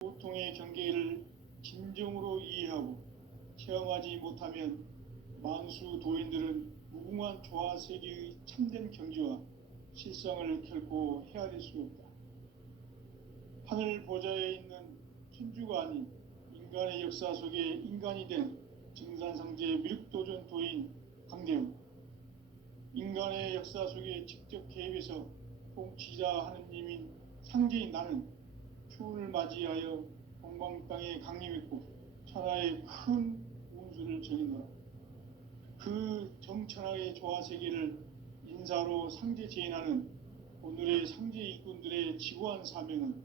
고통의 경계를 진정으로 이해하고 체험하지 못하면 만수 도인들은 무궁한 조화 세계의 참된 경지와 실상을 결코 헤아릴 수 없다. 하늘 보좌에 있는 천주가 아닌 인간의 역사 속에 인간이 된 증산상제 미륵도전 도인 강대웅, 인간의 역사 속에 직접 개입해서 통치자 하느님인 상제인 나는 추운을 맞이하여 동방 땅에 강림했고 천하의 큰 운수를 전이노라. 그 정천하의 조화세계를 인사로 상제 제인하는 오늘의 상제 일꾼들의 지구한 사명은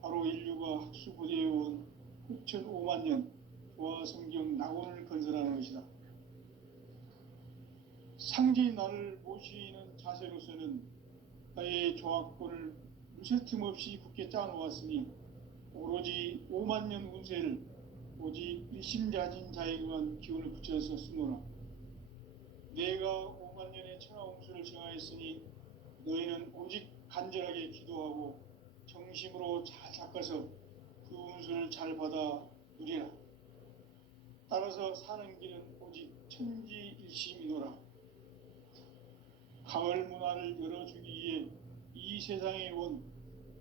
바로 인류가 학수고대해온 9,500만 년 조화성경 낙원을 건설하는 것이다. 상제인 나를 모시는 자세로서는 나의 조합권을 무쇠 틈 없이 굳게 짜놓았으니 오로지 5만 년 운세를 오직 일심자진 자에게만 기운을 붙여서 쓰노라. 내가 5만 년의 천하홍수를 정하였으니 너희는 오직 간절하게 기도하고 정심으로 잘 닦아서 그 운수를 잘 받아 누리라. 따라서 사는 길은 오직 천지일심이노라. 가을 문화를 열어주기 위해 이 세상에 온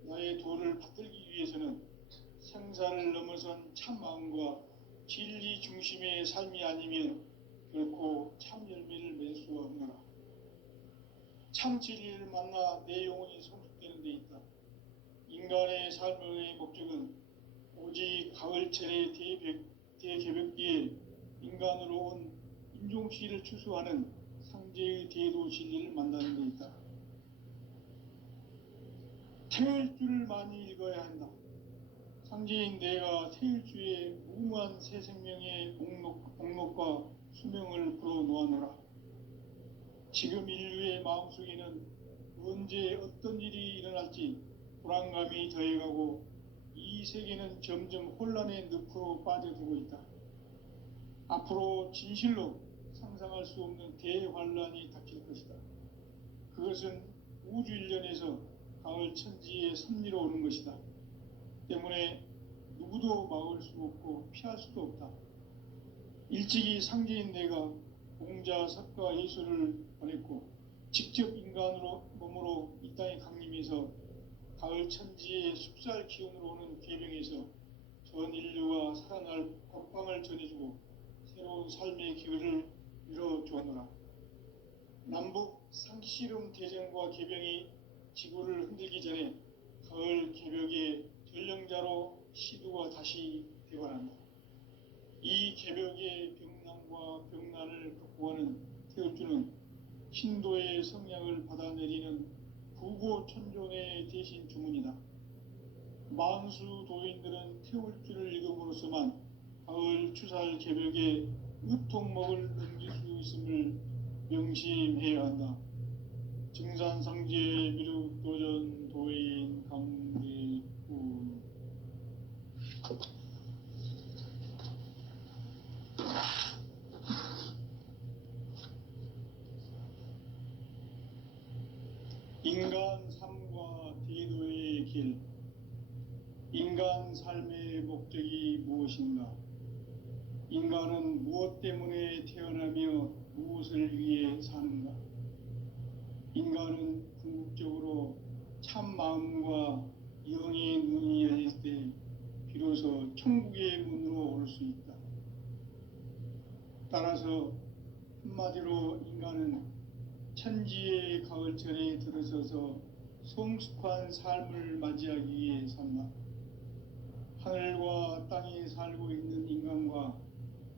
나의 도를 받들기 위해서는 생사를 넘어선 참마음과 진리 중심의 삶이 아니면 결코 참 열매를 맺을 수가 없노라. 참 진리를 만나 내 영혼이 성숙되는 데 있다. 인간의 삶의 목적은 오직 가을철의 대개벽기에 인간으로 온 인종시를 추수하는 상제의 대도 진리를 만나는 데 있다. 태일주를 많이 읽어야 한다. 상제인 내가 태일주의 무궁한 새 생명의 목록과 수명을 풀어놓아노라. 지금 인류의 마음속에는 언제 어떤 일이 일어날지 불안감이 더해가고 이 세계는 점점 혼란의 늪으로 빠져들고 있다. 앞으로 진실로 상상할 수 없는 대환란이 닥칠 것이다. 그것은 우주 일련에서 가을 천지의 섭리로 오는 것이다. 때문에 누구도 막을 수 없고 피할 수도 없다. 일찍이 상제인 내가 공자, 석가, 예수를 보냈고 직접 인간으로 몸으로 이 땅에 강림해서 가을 천지의 숲살 기운으로 오는 계명에서 전 인류가 살아날 법방을 전해주고 새로운 삶의 기회를 열어주었노라. 남북 상씨름 대전과 개병이 지구를 흔들기 전에 가을 개벽의 전령자로 시두가 다시 되관한다. 이 개벽의 병난과 병난을 극복하는 태울주는 신도의 성량을 받아내리는 부고천존의 대신 주문이다. 만수 도인들은 태울주를 읽음으로써만 가을 추살 개벽의 의통목을 넘길 수 있음을 명심해야 한다. 증산상제 미륵도전 도인 강대웅. 인간 삶과 대도의 길. 인간 삶의 목적이 무엇인가? 인간은 무엇 때문에 태어나며 무엇을 위해 사는가? 인간은 궁극적으로 참 마음과 영의 눈이 열릴 때 비로소 천국의 문으로 올 수 있다. 따라서 한마디로 인간은 천지의 가을철에 들어서서 성숙한 삶을 맞이하기 위해 산다. 하늘과 땅에 살고 있는 인간과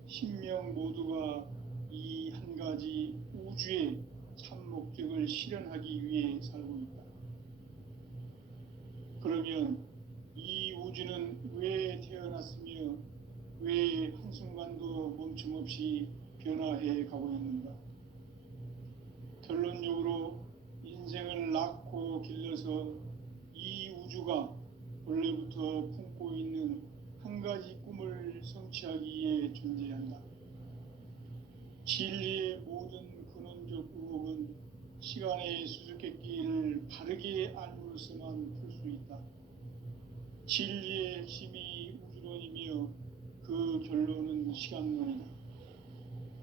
신명 모두가 이 한 가지 우주의 참 목적을 실현하기 위해 살고 있다. 그러면 이 우주는 왜 태어났으며 왜 한순간도 멈춤없이 변화해 가고 있는가? 결론적으로 인생을 낳고 길러서 이 우주가 원래부터 품고 있는 한 가지 꿈을 성취하기 위해 존재한다. 진리의 모든 근원적 의혹은 시간의 수수께끼를 바르게 알므로서만 풀 수 있다. 진리의 핵심이 우주론이며 그 결론은 시간론이다.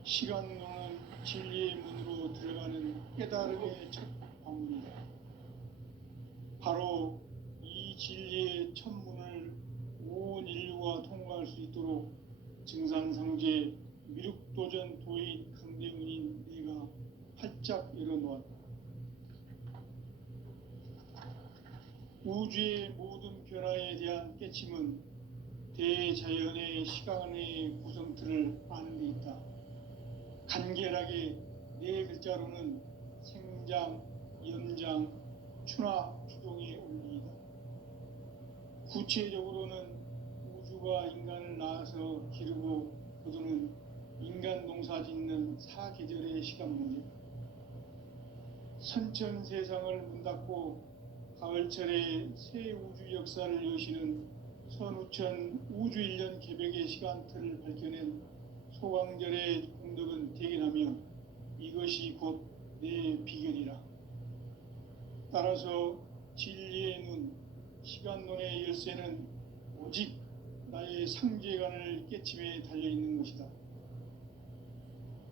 시간론은 진리의 문으로 들어가는 깨달음의 첫 방문이다. 바로 이 진리의 첫 문을 온 인류가 통과할 수 있도록 증산상제 미륵도전 도인 강대문인 내가 활짝 열어놓았다. 우주의 모든 변화에 대한 깨침은 대자연의 시간의 구성틀을 아는 데 있다. 간결하게 네 글자로는 생장, 연장, 추나 추동의 원리이다. 구체적으로는 우주가 인간을 낳아서 기르고 거두는 인간 농사 짓는 사계절의 시간 문제, 선천 세상을 문 닫고 가을철에 새 우주 역사를 여시는 선우천 우주 1년 개벽의 시간틀을 밝혀낸 소강절의 공덕은 대견하며 이것이 곧 내 비결이라. 따라서 진리의 눈, 시간론의 열쇠는 오직 나의 상제관을 깨침에 달려있는 것이다.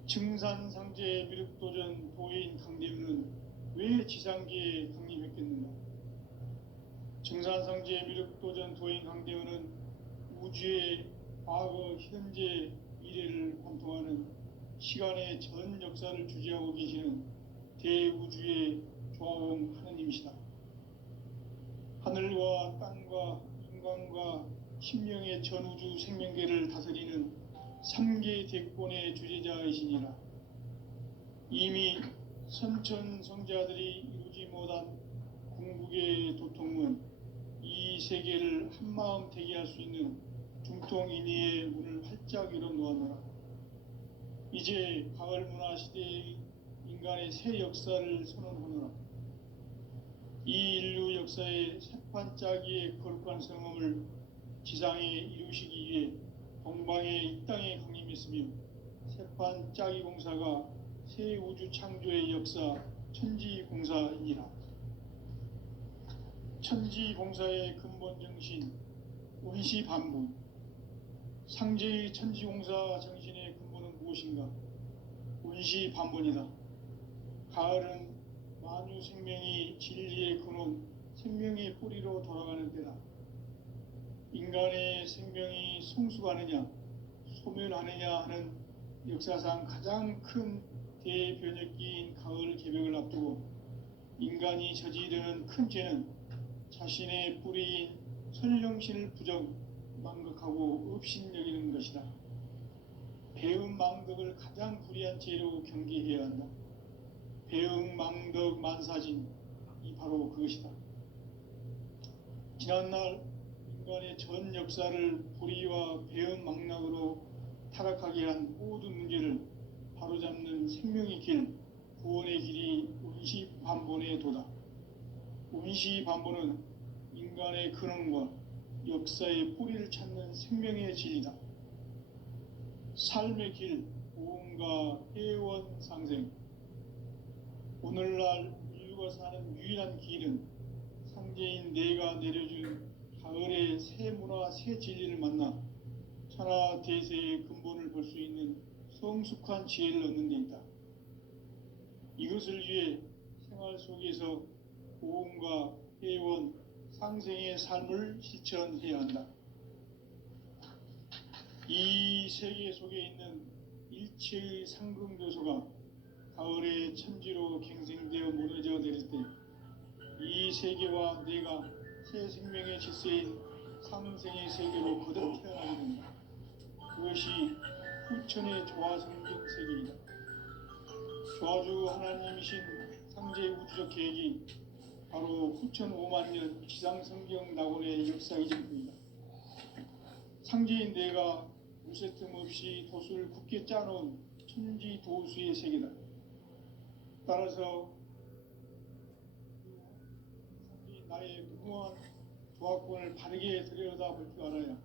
증산상제 미륵도전 도인 강대문은 왜 지상계에 강림했겠는가? 증산상제 미륵도전 도인 강대문은 우주의 과거, 현재, 미래를 관통하는 시간의 전 역사를 주재하고 계시는 대우주의 조화원 하느님이시다. 하늘과 땅과 인간과 신명의 전우주 생명계를 다스리는 3계 대권의 주재자이시니라. 이미 선천 성자들이 이루지 못한 궁극의 도통은 이 세계를 한마음 되게 할 수 있는 중통인의의 문을 활짝 열어놓아노라. 이제 가을 문화 시대의 인간의 새 역사를 선언하노라. 이 인류 역사의 새판짜기의 거룩한 성험을 지상에 이루시기 위해 동방의 이 땅에 강림했으며 새판짜기 공사가 새 우주 창조의 역사 천지공사이니라. 천지공사의 근본 정신 원시반복. 상제의 천지공사 정신의 근본은 무엇인가? 원시반복이다. 가을은 만유 생명이 진리의 근원, 생명의 뿌리로 돌아가는 때다. 인간의 생명이 성숙하느냐, 소멸하느냐 하는 역사상 가장 큰 대변혁기인 가을 개벽을 앞두고 인간이 저지르는 큰 죄는 자신의 뿌리인 선령신을 부정, 망극하고 업신여기는 것이다. 배음 망덕을 가장 불의한 죄로 경계해야 한다. 배음 망덕 만사진, 이 바로 그것이다. 지난날 인간의 전 역사를 불의와 배음 망락으로 타락하게 한 모든 문제를 바로잡는 생명의 길, 구원의 길이 원시반본의 도다. 원시반본은 인간의 근원과 역사의 뿌리를 찾는 생명의 진리다. 삶의 길, 보험과 회원 상생. 오늘날 인류가 사는 유일한 길은 상제인 내가 내려준 가을의 새 문화, 새 진리를 만나 천하 대세의 근본을 볼 수 있는 성숙한 지혜를 얻는 데 있다. 이것을 위해 생활 속에서 보험과 회원, 상생의 삶을 실천해야 한다. 이 세계 속에 있는 일체의 상금교소가 가을의 천지로 갱생되어 무너져 내릴 때 이 세계와 내가 새 생명의 질서인 상생의 세계로 거듭 태어나게 된다. 그것이 후천의 조화성경 세계이다. 조화주 하나님이신 상제의 우주적 계획이 바로 후천 5만 년 지상성경 낙원의 역사이실 뿐이다. 상제인 내가 무쇠틈 없이 도수를 굳게 짜놓은 천지도수의 세계다. 따라서 상제인 나의 무모한 조합권을 바르게 들여다볼 줄 알아야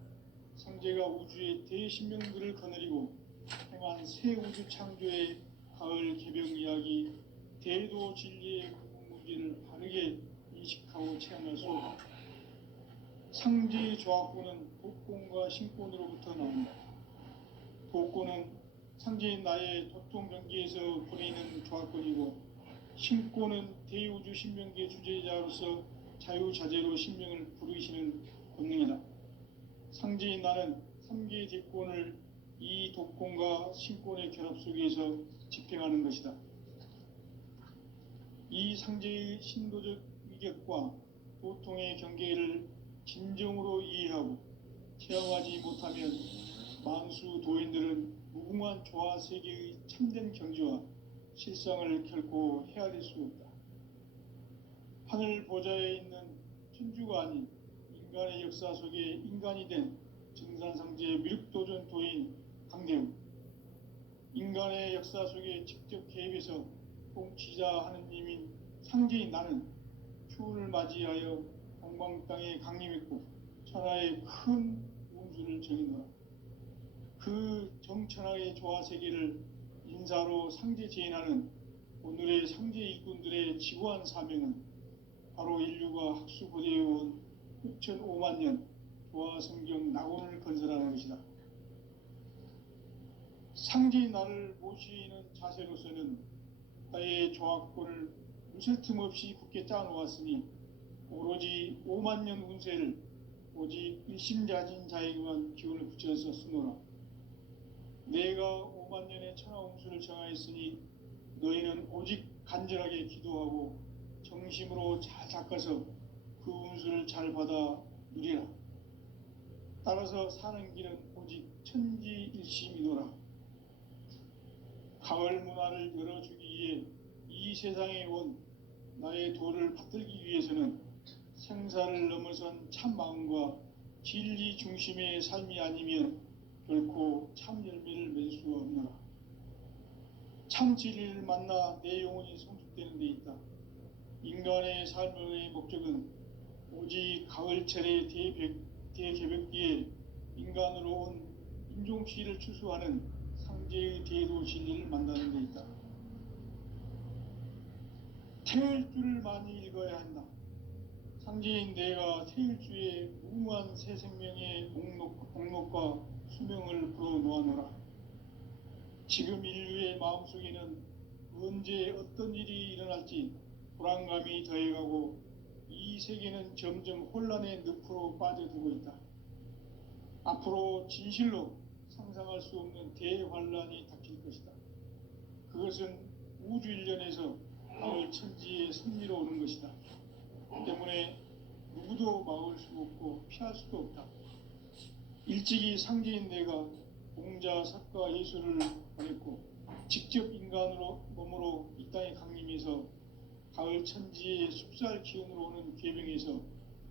상제가 우주의 대신명들을 거느리고 행한 새 우주 창조의 가을 개벽 이야기, 대도 진리의 근본 문제를 바르게 인식하고 체험할 수 없다. 상제 조합구는 독곤과 신곤으로부터 나온다. 독곤은 상제인 나의 도통 경기에서 보내는 조합권이고, 신곤은 대우주 신명기의 주제자로서 자유자재로 신명을 부르시는 권능이다. 상제인 나는 3개의 대권을 이 독곤과 신곤의 결합 속에서 집행하는 것이다. 이 상제의 신도적 위격과 도통의 경계를 진정으로 이해하고 체험하지 못하면 만수 도인들은 무궁한 조화 세계의 참된 경지와 실상을 결코 헤아릴 수 없다. 하늘 보좌에 있는 천주가 아닌 인간의 역사 속에 인간이 된 증산상제 미륵도전 도인 강대우, 인간의 역사 속에 직접 개입해서 통치자 하느님인 상제인 나는 추운을 맞이하여 동방 땅에 강림했고 천하의 큰 운수를 정의노라. 그 정천하의 조화세계를 인사로 상제 제인하는 오늘의 상제 일꾼들의 지구한 사명은 바로 인류가 학수고대해온 6,500만 년 조화성경 낙원을 건설하는 것이다. 상제인 나를 모시는 자세로서는 나의 조합권을 무쇠 틈 없이 굳게 짜놓았으니 오로지 5만 년 운세를 오직 일심자진 자에게만 기운을 붙여서 쓰노라. 내가 5만 년의 천하 운수를 정하였으니 너희는 오직 간절하게 기도하고 정심으로 잘 닦아서 그 운수를 잘 받아 누리라. 따라서 사는 길은 오직 천지일심이노라. 가을 문화를 열어주기 위해 이 세상에 온 나의 도를 받들기 위해서는 생사를 넘어선 참 마음과 진리 중심의 삶이 아니면 결코 참 열매를 맺을 수가 없노라. 참 진리를 만나 내 영혼이 성숙되는 데 있다. 인간의 삶의 목적은 오직 가을철의 대개벽기에 인간으로 온 인종피를 추수하는 상제의 대도 진리를 만나는 데 있다. 태일주를 많이 읽어야 한다. 상제인 내가 태일주의 무궁한 새 생명의 목록과 수명을 불어놓아노라. 지금 인류의 마음속에는 언제 어떤 일이 일어날지 불안감이 더해가고 이 세계는 점점 혼란의 늪으로 빠져들고 있다. 앞으로 진실로 상상할 수 없는 대환란이 닥칠 것이다. 그것은 우주 일련에서 가을 천지의 섭리로 오는 것이다. 때문에 누구도 막을 수 없고 피할 수도 없다. 일찍이 상제인 내가 공자, 석가, 예수를 보냈고 직접 인간으로 몸으로 이 땅에 강림해서 가을 천지의 숲살 기운으로 오는 계명에서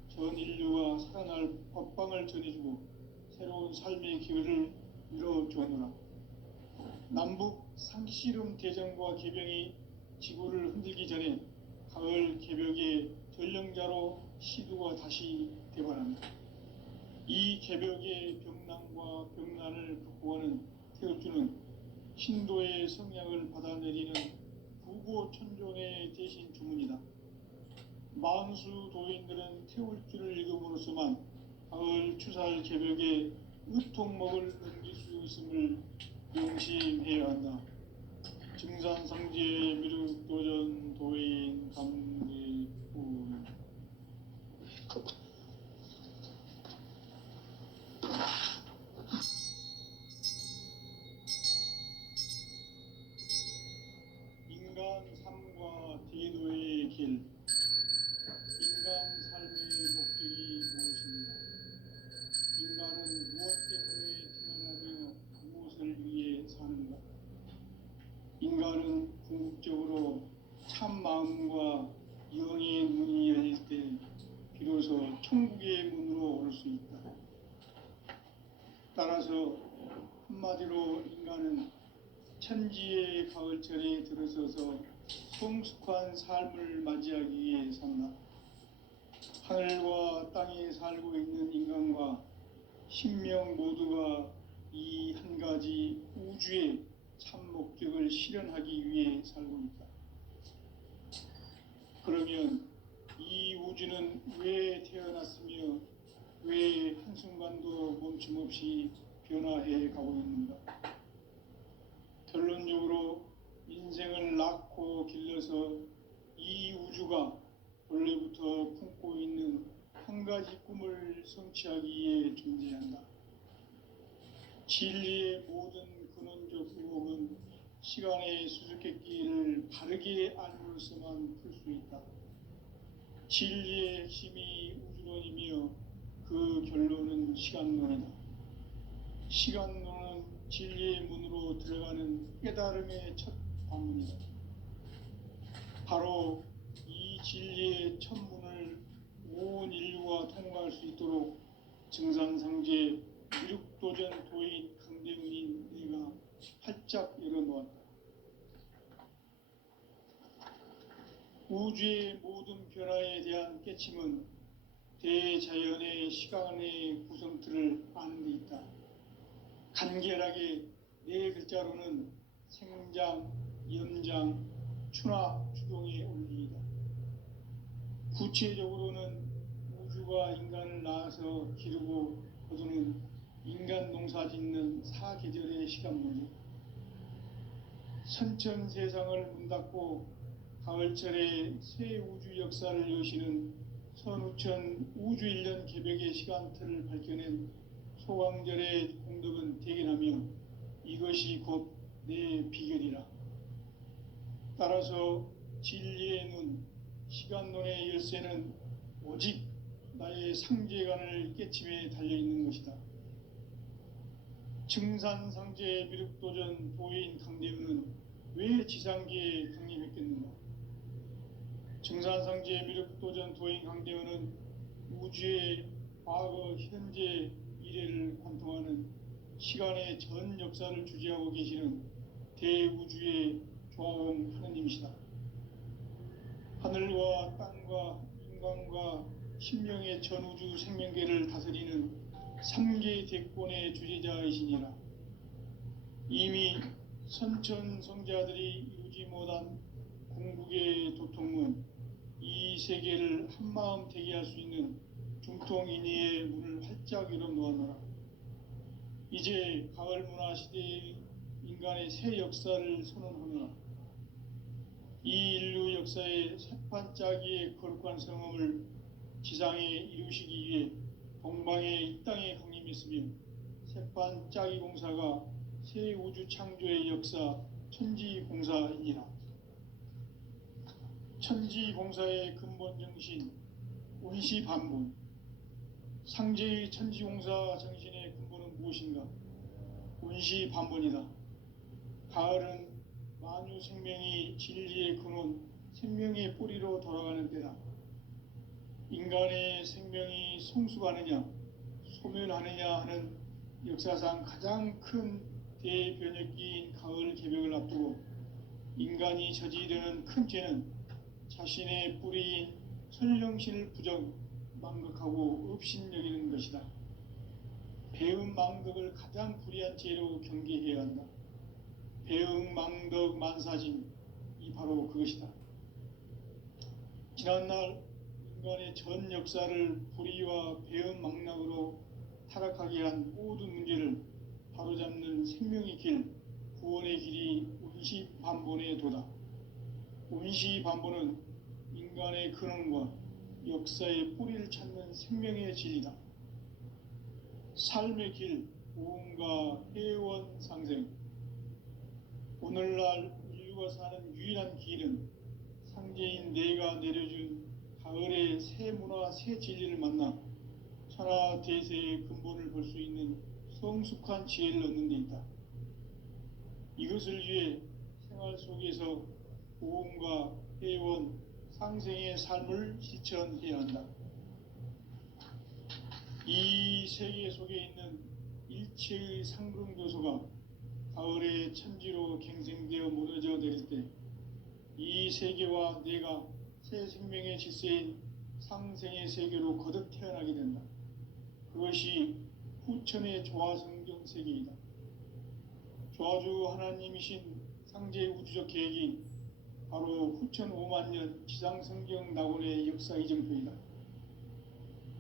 전 인류가 살아날 법방을 전해주고 새로운 삶의 기회를 이뤄주었노라. 남북 상씨름 대전과 개병이 지구를 흔들기 전에 가을 개벽의 전령자로 시두가 다시 대발한다. 이 개벽의 병난과 병난을 극복하는 태극주는 신도의 성향을 받아내리는 부고천존의 대신 주문이다. 만수 도인들은 태울주를 읽음으로써만 가을 추살 개벽에 의통목을 넘길 수 있음을 명심해야 한다. 증산상제 미륵도전 도인 감대우. 인간 삶과 대도의 길. 인간 삶의 목적이 무엇인가? 인간은 무엇 때문에 태어나며 무엇을 위해 사는가? 인간은 궁극적으로 참 마음과 영의 문이 열릴 때 비로소 천국의 문으로 올 수 있다. 따라서 한마디로 인간은 천지의 가을철에 들어서서 성숙한 삶을 맞이하기 위해 산다. 하늘과 땅에 살고 있는 인간과 신명 모두가 이 한 가지 우주의 참 목적을 실현하기 위해 살고 있다. 그러면 이 우주는 왜 태어났으며 왜 한순간도 멈춤 없이 변화해 가고 있는가? 결론적으로 인생을 낳고 길러서 이 우주가 본래부터 품고 있는 한 가지 꿈을 성취하기 위해 존재한다. 진리의 모든 근원적 의혹은 시간의 수수께끼를 바르게 알므로서만 풀 수 있다. 진리의 핵심이 우주론이며 그 결론은 시간론이다. 시간론은 진리의 문으로 들어가는 깨달음의 첫 관문이다. 바로 이 진리의 첫 문을 온 인류가 통과할 수 있도록 증산상제 미륵도전 도인 강대훈인 내가 활짝 열어놓았다. 우주의 모든 변화에 대한 깨침은 대자연의 시간의 구성틀을 아는 데 있다. 간결하게 네 글자로는 생장, 연장, 추나 추동의 원리이다. 구체적으로는 우주가 인간을 낳아서 기르고 거두는 인간 농사 짓는 사계절의 시간문이다. 선천 세상을 문 닫고 가을철에 새 우주 역사를 여시는 선우천 우주 1년 개벽의 시간틀을 밝혀낸 소강절의 공덕은 대견하며 이것이 곧 내 비결이라. 따라서 진리의 눈, 시간론의 열쇠는 오직 나의 상제관을 깨침에 달려있는 것이다. 증산상제 미륵도전 도인 강대훈은 왜 지상계에 강림했겠는가? 증산상제 미륵도전 도인 강대훈은 우주의 과거, 현재, 미래를 관통하는 시간의 전 역사를 주재하고 계시는 대우주의 조화원 하느님이시다. 하늘과 땅과 인간과 신명의 전우주 생명계를 다스리는 3계 대권의 주재자이시니라. 이미 선천성자들이 이루지 못한 궁극의 도통은 이 세계를 한마음 되게 할 수 있는 중통인의의 문을 활짝 열어놓았노라. 이제 가을 문화 시대의 인간의 새 역사를 선언하노라. 이 인류 역사의 새판짜기의 거룩한 성음을 지상에 이루시기 위해 동방의 이 땅에 강림했으며 새판짜기 공사가 새 우주 창조의 역사 천지공사이니라. 천지공사의 근본 정신 운시반분. 상제의 천지공사 정신의 근본은 무엇인가? 운시반분이다. 가을은 만유 생명이 진리의 근원, 생명의 뿌리로 돌아가는 때다. 인간의 생명이 성숙하느냐, 소멸하느냐 하는 역사상 가장 큰 대변혁기인 가을 개벽을 앞두고 인간이 저지르는 큰 죄는 자신의 뿌리인 선령신을 망각하고 업신여기는 것이다. 배음 망덕을 가장 불의한 죄로 경계해야 한다. 배음 망덕 만사짐이 바로 그것이다. 지난날 인간의 전 역사를 불의와 배음 망락으로 타락하게 한 모든 문제를 바로잡는 생명의 길, 구원의 길이 운시반본의 도다. 운시반본은 인간의 근원과 역사의 뿌리를 찾는 생명의 진리다. 삶의 길, 고음과 회원 상생. 오늘날 인류가 사는 유일한 길은 상제인 내가 내려준 가을의 새 문화, 새 진리를 만나 천하 대세의 근본을 볼 수 있는 성숙한 지혜를 얻는 데 있다. 이것을 위해 생활 속에서 고음과 회원, 상생의 삶을 실천해야 한다. 이 세계 속에 있는 일체의 상승교소가 가을의 천지로 갱생되어 무너져 내릴 때 이 세계와 내가 새 생명의 질서인 상생의 세계로 거듭 태어나게 된다. 그것이 후천의 조화성경 세계이다. 조화주 하나님이신 상제의 우주적 계획이 바로 후천 5만 년 지상성경 낙원의 역사 이정표이다.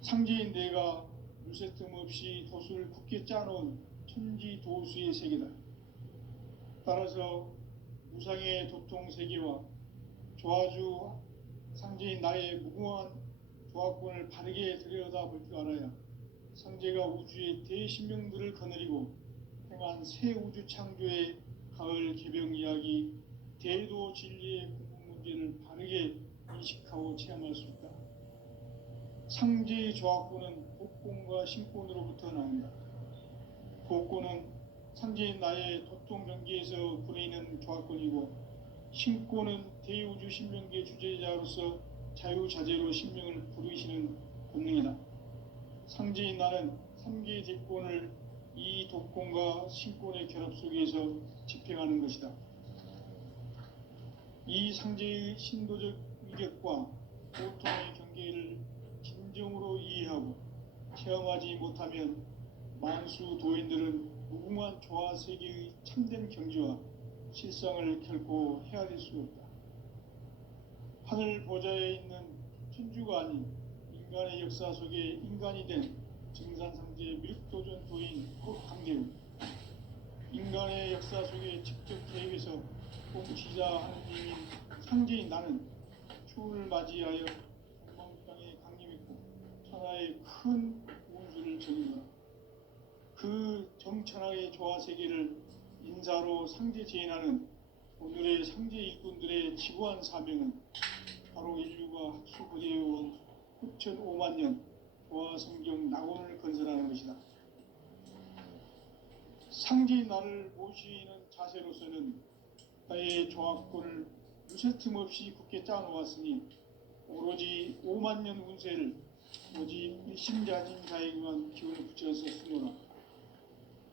상제인 내가 무쇠틈 없이 돛을 굳게 짜놓은 천지도수의 세계다. 따라서 우상의 도통 세계와 조화주 상제인 나의 무궁한 조합권을 바르게 들여다볼 줄 알아야 상제가 우주의 대신명들을 거느리고 행한 새 우주 창조의 가을 개병 이야기, 대도 진리의 궁극 문제를 바르게 인식하고 체험할 수 있다. 상제의 조합권은 복권과 신권으로부터 나온다. 복권은 상제인 나의 도통 경계에서 부리는 조합권이고, 신권은 대우주 신명계 주제자로서 자유자재로 신명을 부르시는 본능이다. 상제인 나는 3개의 대권을 이 도권과 신권의 결합 속에서 집행하는 것이다. 이 상제의 신도적 위력과 보통의 경계를 진정으로 이해하고 체험하지 못하면 만수 도인들은 무궁한 조화 세계의 참된 경지와 실상을 결코 헤아릴 수 없다. 하늘 보좌에 있는 천주가 아닌 인간의 역사 속에 인간이 된 증산상제 미륵도전 도인 강대우, 인간의 역사 속에 직접 개입해서 공치자 하느님인 상제인 나는 추운을 맞이하여 전방 땅에 강림했고 천하의 큰 운수를 전이노라. 그 정천하의 조화 세계를 인사로 상제 제인하는 오늘의 상제 일꾼들의 지구한 사명은 바로 인류가 학수고대해온 후천 5만 년 조화 성경 낙원을 건설하는 것이다. 상제인 나를 모시는 자세로서는 나의 조합권을 무쇠틈 없이 굳게 짜놓았으니 오로지 5만 년 운세를 오직 일심자진 자에게만 기운을 붙여서 쓰노라.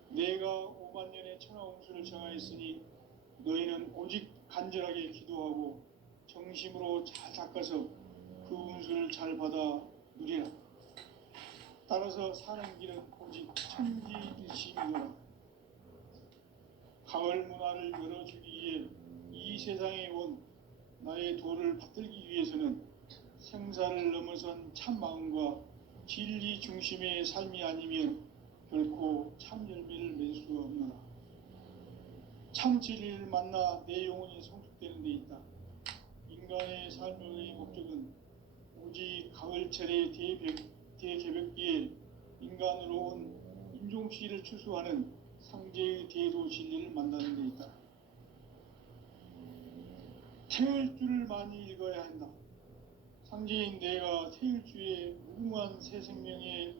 내가 5만 년의 천하 운수를 정하였으니 너희는 오직 간절하게 기도하고 정심으로 잘 닦아서 그 운수를 잘 받아 누리라. 따라서 사는 길은 오직 천지일심이노라. 가을 문화를 열어주기 위해 이 세상에 온 나의 도를 받들기 위해서는 생사를 넘어선 참 마음과 진리 중심의 삶이 아니면 결코 참 열매를 맺을 수 없노라. 참 진리를 만나 내 영혼이 성숙되는 데 있다. 인간의 삶의 목적은 오직 가을철의 대개벽기에 인간으로 온 인종시를 추수하는 상제의 대도 진리를 만나는 데 있다. 태을 줄을 많이 읽어야 한다. 상제인 내가 태일주의 무궁한 새 생명의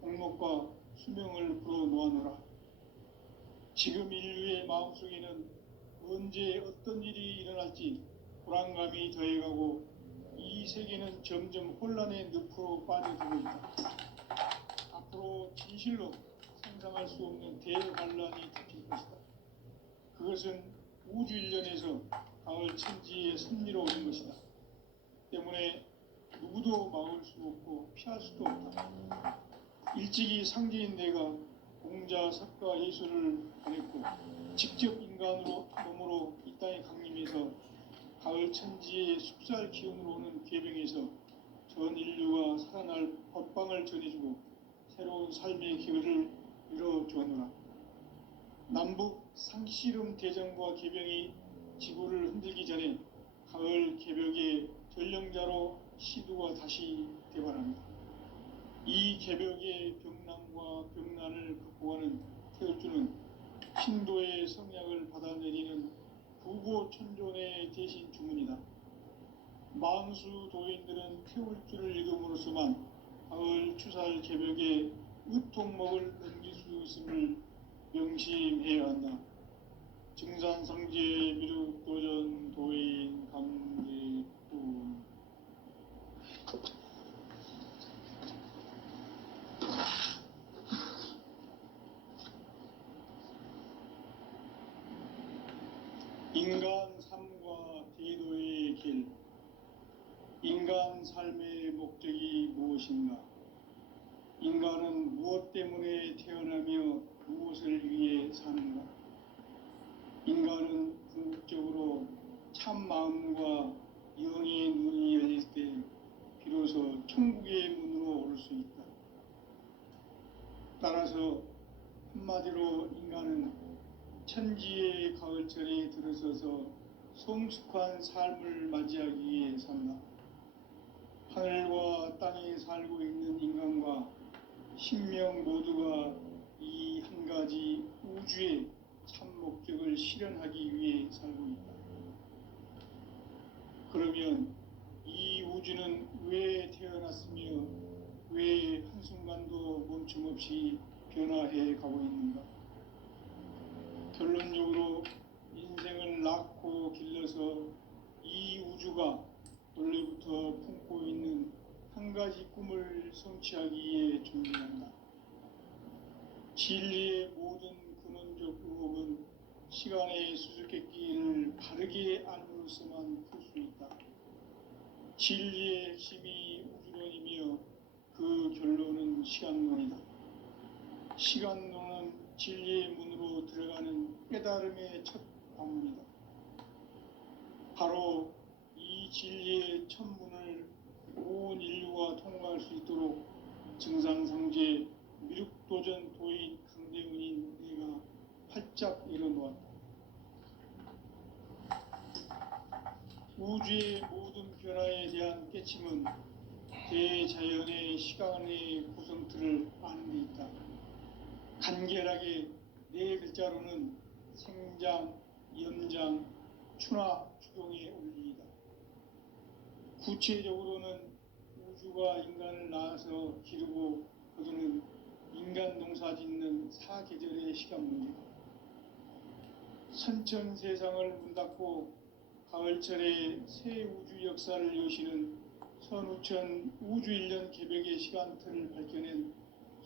목록과 수명을 불어놓아노라. 지금 인류의 마음속에는 언제 어떤 일이 일어날지 불안감이 더해가고 이 세계는 점점 혼란의 늪으로 빠져들고 있다. 앞으로 진실로 상상할 수 없는 대환란이 닥칠 것이다. 그것은 우주 일련에서 가을 천지의 섭리로 오는 것이다. 때문에 누구도 막을 수 없고 피할 수도 없다. 일찍이 상제인 내가 공자, 석가, 예수를 보냈고 직접 인간으로 몸으로 이 땅에 강림해서 가을 천지의 숲살 기운으로 오는 계병에서 전 인류가 살아날 법방을 전해주고 새로운 삶의 기회를 열어주었노라. 남북 상씨름 대전과 계병이 지구를 흔들기 전에 가을 개벽의 전령자로 시두가 다시 대발합니다. 이 개벽의 병난과 병난을 극복하는 태울주는 신도의 성약을 받아내리는 부고천존의 대신 주문이다. 만수 도인들은 태울주를 읽음으로써만 가을 추살 개벽의 으통목을 넘길 수 있음을 명심해야 한다. 증산상제 미륵도전 도인 강제군. 인간 삶과 대도의 길. 인간 삶의 목적이 무엇인가? 인간은 무엇 때문에 태어나며 무엇을 위해 사는가? 인간은 궁극적으로 참 마음과 영의 눈이 열릴 때 비로소 천국의 문으로 오를 수 있다. 따라서 한마디로 인간은 천지의 가을철에 들어서서 성숙한 삶을 맞이하기 위해 산다. 하늘과 땅에 살고 있는 인간과 신명 모두가 이 한 가지 우주의 참 목적을 실현하기 위해 살고 있다. 그러면 이 우주는 왜 태어났으며 왜 한순간도 멈춤없이 변화해 가고 있는가? 결론적으로 인생을 낳고 길러서 이 우주가 원래부터 품고 있는 한 가지 꿈을 성취하기 위해 존재한다. 진리의 모든 근원적 의혹은 시간의 수수께끼를 바르게 알므로서만 풀 수 있다. 진리의 핵심이 우주론이며 그 결론은 시간론이다. 시간론은 진리의 문으로 들어가는 깨달음의 첫 방문이다. 바로 이 진리의 첫 문을 온 인류가 통과할 수 있도록 증상상제 미륵도전 도인 강대훈인 내가 활짝 열어놓았다. 우주의 모든 변화에 대한 깨침은 대자연의 시간의 구성틀을 아는 데 있다. 간결하게 네 글자로는 생장, 연장, 추나 추동의 원리이다. 구체적으로는 우주가 인간을 낳아서 기르고 거두는 인간 농사 짓는 사계절의 시간 문제다. 선천 세상을 문 닫고 가을철에 새 우주 역사를 여시는 선우천 우주 1년 개벽의 시간틀을 밝혀낸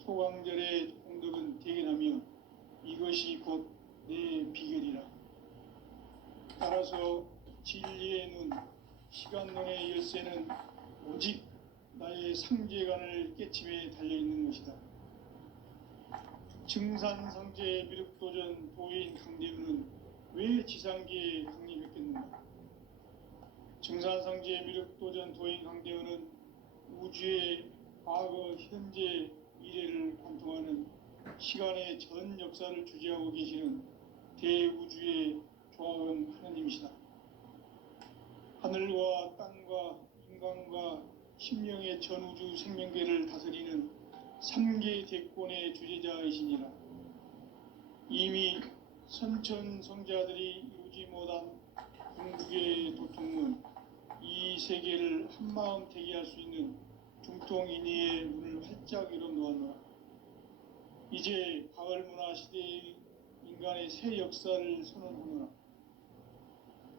소강절의 공덕은 대견하며 이것이 곧 내 비결이라. 따라서 진리의 눈, 시간론의 열쇠는 오직 나의 상제관을 깨침에 달려있는 것이다. 증산상제 미륵도전 도인 강대훈은 왜 지상계에 강림했겠는가? 증산상제 미륵도전 도인 강대훈은 우주의 과거, 현재, 미래를 관통하는 시간의 전 역사를 주재하고 계시는 대우주의 조화원 하나님이시다. 하늘과 땅과 인간과 신명의 전우주 생명계를 다스리는 3계 대권의 주재자이시니라. 이미 선천성자들이 이루지 못한 궁극의 도통은 이 세계를 한마음 대기할 수 있는 중통인의의 문을 활짝 열어놓았노라. 이제 가을 문화 시대의 인간의 새 역사를 선언하노라.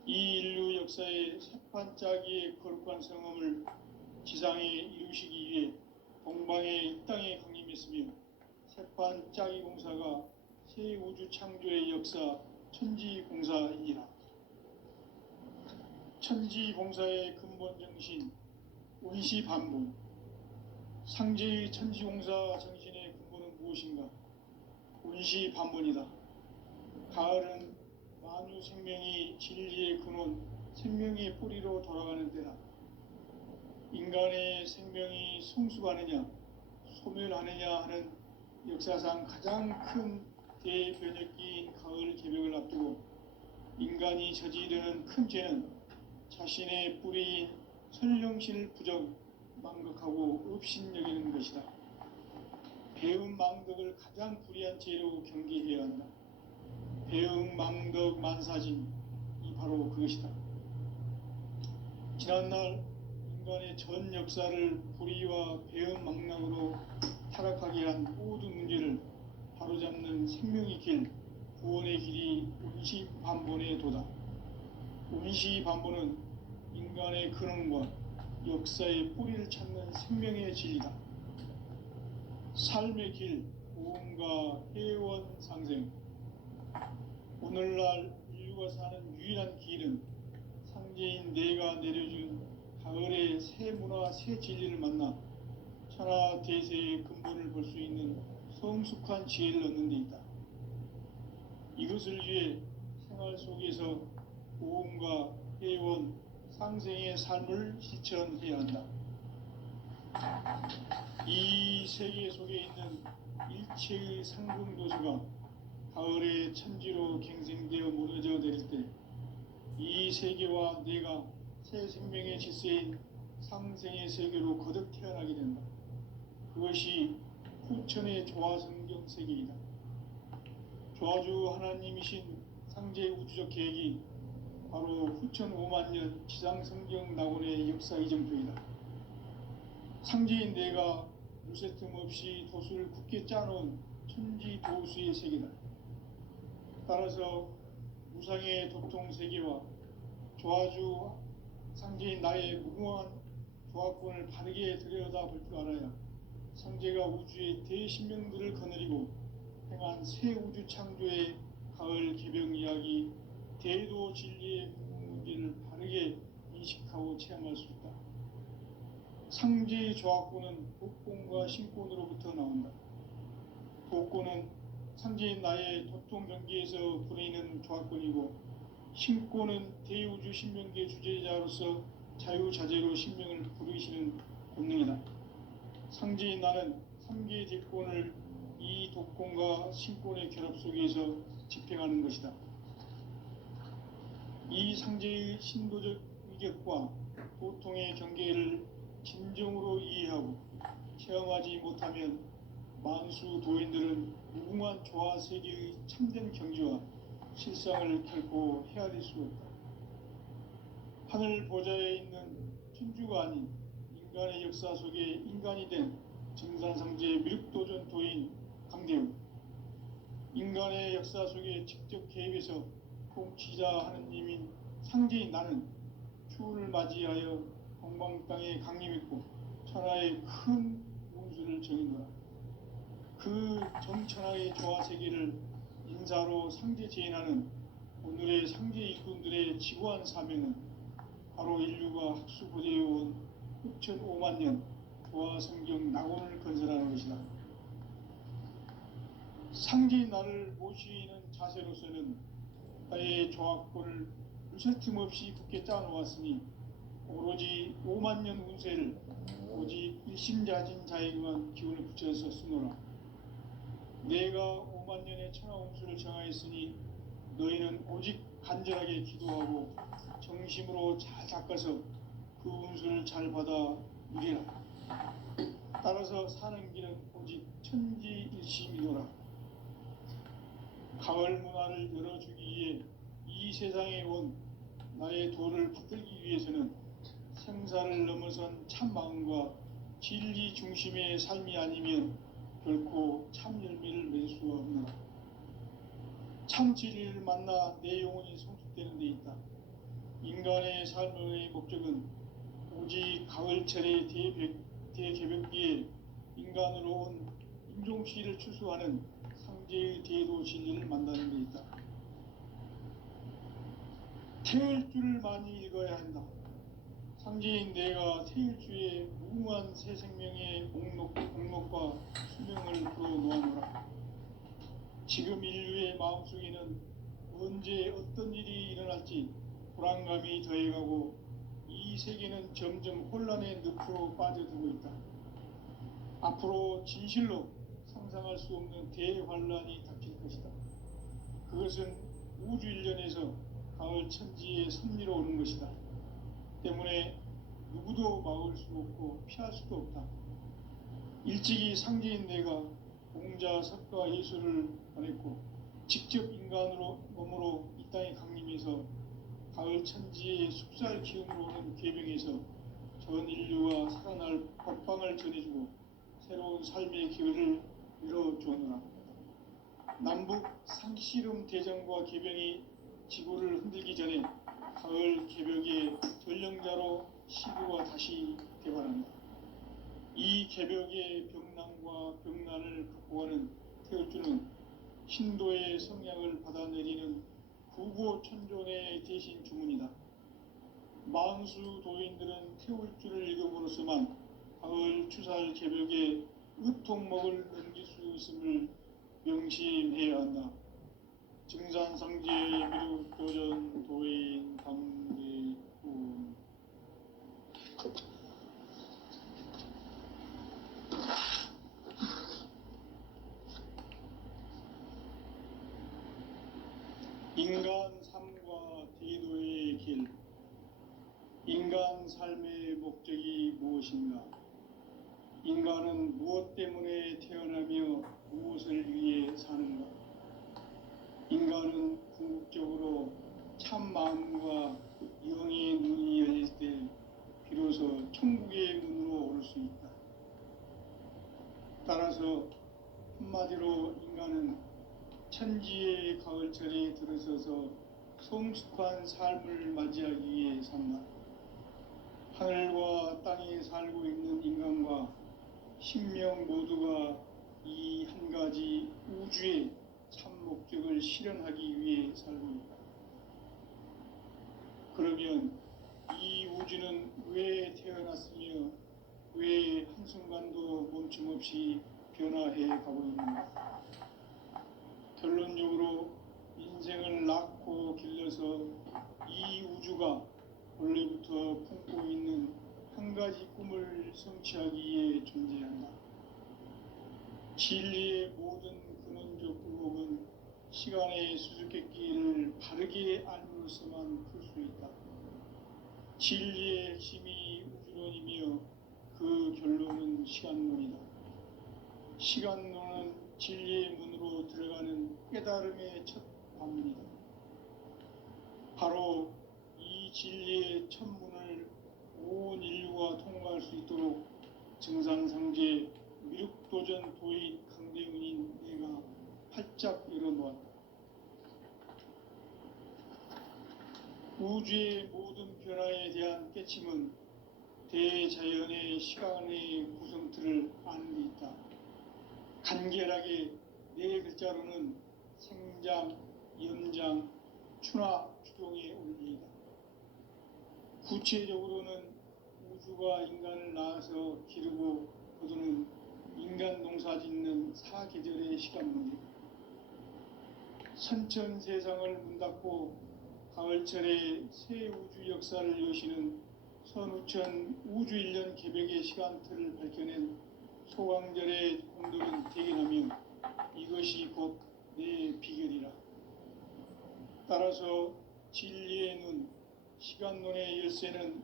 이 인류 역사의 새판짜기의 거룩한 성험을 지상에 이루시기 위해 동방의 이 땅에 강림했으며 새판짜기 공사가 새 우주 창조의 역사 천지공사이니라. 천지공사의 근본 정신 원시반분. 상제의 천지공사 정신의 근본은 무엇인가? 원시반분이다. 가을은 만유 생명이 진리의 근원, 생명의 뿌리로 돌아가는 때다. 인간의 생명이 성숙하느냐, 소멸하느냐 하는 역사상 가장 큰 대변혁기인 가을 개벽을 앞두고 인간이 저지르는 큰 죄는 자신의 뿌리인 선령신을 부정, 망극하고 업신여기는 것이다. 배음 망덕을 가장 불의한 죄로 경계해야 한다. 배음 망덕 만사진, 이 바로 그것이다. 지난날 인간의 전 역사를 불의와 배음 망락으로 타락하게 한 모든 문제를 바로잡는 생명의 길, 구원의 길이 원시반본의 도다. 원시반본은 인간의 근원과 역사의 뿌리를 찾는 생명의 진리다. 삶의 길, 고음과 회원 상생. 오늘날 인류가 사는 유일한 길은 상제인 내가 내려준 가을의 새 문화, 새 진리를 만나 천하 대세의 근본을 볼 수 있는 성숙한 지혜를 얻는 데 있다. 이것을 위해 생활 속에서 고음과 회원, 상생의 삶을 실천해야 한다. 이 세계 속에 있는 일체의 상궁도시가 가을의 천지로 갱생되어 무너져 내릴 때 이 세계와 내가 새 생명의 질서인 상생의 세계로 거듭 태어나게 된다. 그것이 후천의 조화성경 세계이다. 조화주 하나님이신 상제의 우주적 계획이 바로 후천 5만 년 지상성경 낙원의 역사 이정표이다. 상제인 내가 무쇠틈 없이 도수를 굳게 짜놓은 천지 도수의 세계다. 따라서 무상의 도통 세계와 조화주 상제인 나의 무궁한 조화권을 바르게 들여다볼 줄 알아야 상제가 우주의 대신명들을 거느리고 행한 새 우주 창조의 가을 개병 이야기 대도 진리의 문제를 바르게 인식하고 체험할 수 있다. 상제의 조화권은 복권과 신권으로부터 나온다. 복권은 상제인 나의 도통 경계에서 부르이는 조화권이고, 신권은 대우주 신명계 주제자로서 자유자재로 신명을 부르시는 본능이다. 상제인 나는 3개의 대권을 이 독권과 신권의 결합 속에서 집행하는 것이다. 이 상제의 신도적 위격과 도통의 경계를 진정으로 이해하고 체험하지 못하면 만수 도인들은 무궁한 조화 세계의 참된 경지와 실상을 결코 헤아릴 수 없다. 하늘 보좌에 있는 천주가 아닌 인간의 역사 속에 인간이 된 정산상제의 미륵도전 도인 강대우, 인간의 역사 속에 직접 개입해서 통치자 하느님인 상제인 나는 추운을 맞이하여 동방 땅에 강림했고 천하의 큰 운수를 정의노라. 그 정천하의 조화 세계를 인사로 상제 제인하는 오늘의 상제 일꾼들의 지구한 사명은 바로 인류가 학수고대해온 후천 5만 년 조화 성경 낙원을 건설하는 것이다. 상제인 나를 모시는 자세로서는 나의 조화권을 무쇠틈 없이 굳게 짜놓았으니 오로지 5만 년 운세를 오직 일심자진 자에게만 기운을 붙여서 쓰노라. 내가 5만 년의 천하 운수를 정하였으니 너희는 오직 간절하게 기도하고 정심으로 잘 닦아서 그 운수를 잘 받아 누리라. 따라서 사는 길은 오직 천지일심이노라. 가을 문화를 열어주기 위해 이 세상에 온 나의 도를 붙들기 위해서는 생사를 넘어선 참 마음과 진리 중심의 삶이 아니면 결코 참 열매를 맺을 수가 없노라. 참 진리를 만나 내 영혼이 성숙되는 데 있다. 인간의 삶의 목적은 오직 가을철의 대개벽기에 인간으로 온 인종시를 추수하는 상제의 대도 진리를 만나는 데 있다. 태일주를 많이 읽어야 한다. 상제인 내가 태일주의 무궁한 새 생명의 목록과 수명을 풀어놓아노라. 지금 인류의 마음속에는 언제 어떤 일이 일어날지 불안감이 더해가고 이 세계는 점점 혼란의 늪으로 빠져들고 있다. 앞으로 진실로 상상할 수 없는 대환란이 닥칠 것이다. 그것은 우주 일련에서 가을 천지의 섭리로 오는 것이다. 때문에 누구도 막을 수 없고 피할 수도 없다. 일찍이 상제인 내가 공자, 석가, 예수를 보냈고 직접 인간으로 몸으로 이 땅에 강림해서 가을 천지의 숙살 기운으로 오는 계병에서 전 인류가 살아날 법방을 전해주고 새로운 삶의 기회를 열어주노라. 남북 상씨름 대전과 계병이 지구를 흔들기 전에 가을 개벽의 전령자로 시구가 다시 개발한다. 이 개벽의 병난과 병난을 극복하는 태울주는 신도의 성향을 받아내리는 구고천존의 대신 주문이다. 만수 도인들은 태울주를 읽음으로써만 가을 추살 개벽의 의통목을 넘길 수 있음을 명심해야 한다. 증산상제 미륵도전 도인 강대훈. 인간 삶과 대도의 길. 인간 삶의 목적이 무엇인가? 인간은 무엇 때문에 태어나며 무엇을 위해 사는가? 인간은 궁극적으로 참 마음과 영의 눈이 열릴 때 비로소 천국의 문으로 오를 수 있다. 따라서 한마디로 인간은 천지의 가을철에 들어서서 성숙한 삶을 맞이하기 위해 산다. 하늘과 땅에 살고 있는 인간과 신명 모두가 이 한 가지 우주의 참 목적을 실현하기 위해 살고 있다. 그러면 이 우주는 왜 태어났으며 왜 한순간도 멈춤없이 변화해 가고 있는가? 결론적으로 인생을 낳고 길러서 이 우주가 원래부터 품고 있는 한 가지 꿈을 성취하기 위해 존재한다. 진리의 모든 근원적 의혹은 시간의 수수께끼를 바르게 알므로서만 풀 수 있다. 진리의 핵심이 우주론이며 그 결론은 시간론이다. 시간론은 진리의 문으로 들어가는 깨달음의 첫 관문이다. 바로 이 진리의 첫 문을 온 인류가 통과할 수 있도록 증산상제 미륵도전 도인 강대훈인 내가 활짝 열어놓았다. 우주의 모든 변화에 대한 깨침은 대자연의 시간의 구성틀을 아는 데 있다. 간결하게 네 글자로는 생장, 연장, 추나 추동의 원리이다. 구체적으로는 우주가 인간을 낳아서 기르고 거두는 인간 농사 짓는 사계절의 시간문이다. 선천 세상을 문 닫고 가을철에 새 우주 역사를 여시는 선우천 우주 1년 개백의 시간틀을 밝혀낸 소강절의 공들은 대견하며 이것이 곧 내 비결이라. 따라서 진리의 눈, 시간론의 열쇠는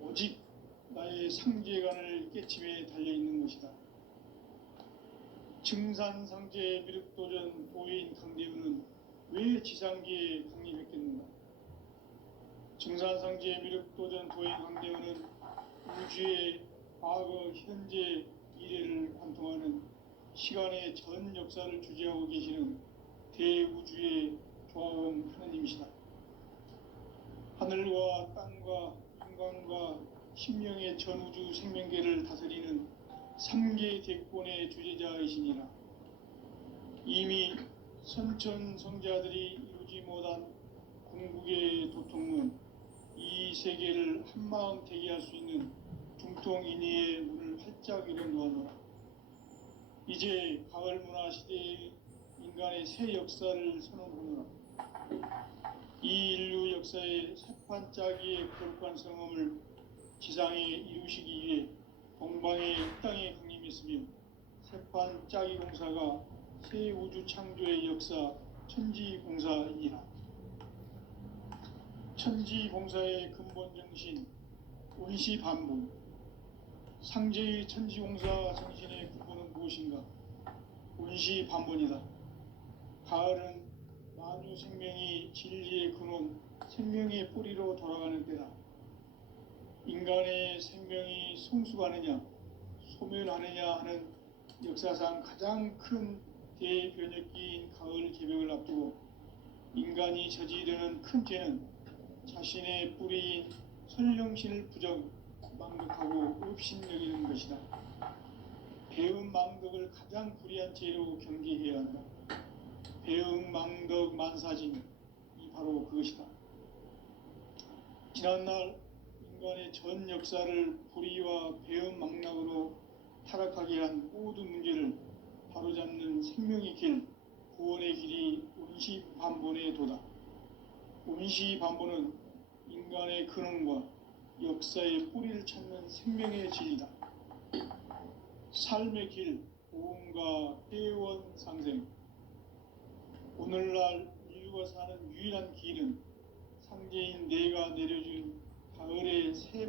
오직 나의 상제관을 깨침에 달려있는 것이다. 증산상제 미륵도전 도인 강대훈은 왜 지상계에 강림했겠는가? 증산상제 미륵도전 도인 강대훈은 우주의 과거, 현재, 미래를 관통하는 시간의 전 역사를 주재하고 계시는 대우주의 조화원 하나님이시다. 하늘과 땅과 인간과 신명의 전우주 생명계를 다스리는 3계 대권의 주재자이시니라. 이미 선천 성자들이 이루지 못한 궁극의 도통문, 이 세계를 한마음 되게 할 수 있는 중통인의의 문을 활짝 열어놓아노라. 이제 가을 문화 시대의 인간의 새 역사를 선언하노라. 이 인류 역사의 새판짜기의 거룩한 성험을 지상에 이루시기 위해 동방의 땅에 강림했으며 새판짜기 공사가 새 우주 창조의 역사 천지봉사이니라. 천지봉사의 근본 정신 운시반복. 상제의 천지공사 정신의 근본은 무엇인가? 운시반복이다. 가을은 만유 생명이 진리의 근원, 생명의 뿌리로 돌아가는 때다. 인간의 생명이 성숙하느냐, 소멸하느냐 하는 역사상 가장 큰 대변혁기인 가을 개벽을 앞두고 인간이 저지르는 큰 죄는 자신의 뿌리인 선령신을 부정, 망덕하고 업신여기는 것이다. 배음 망덕을 가장 불의한 죄로 경계해야 한다. 배음 망덕 만사진, 이 바로 그것이다. 지난날 인간의 전 역사를 불의와 배음 망락으로 타락하게 한 모든 문제를 바로잡는 생명의 길, 구원의 길이 운시반본의 도다. 운시반본은 인간의 근원과 역사의 뿌리를 찾는 생명의 진리다. 삶의 길, 보험과 회원 상생. 오늘날 인류가 사는 유일한 길은 상제인 내가 내려준 가을의 새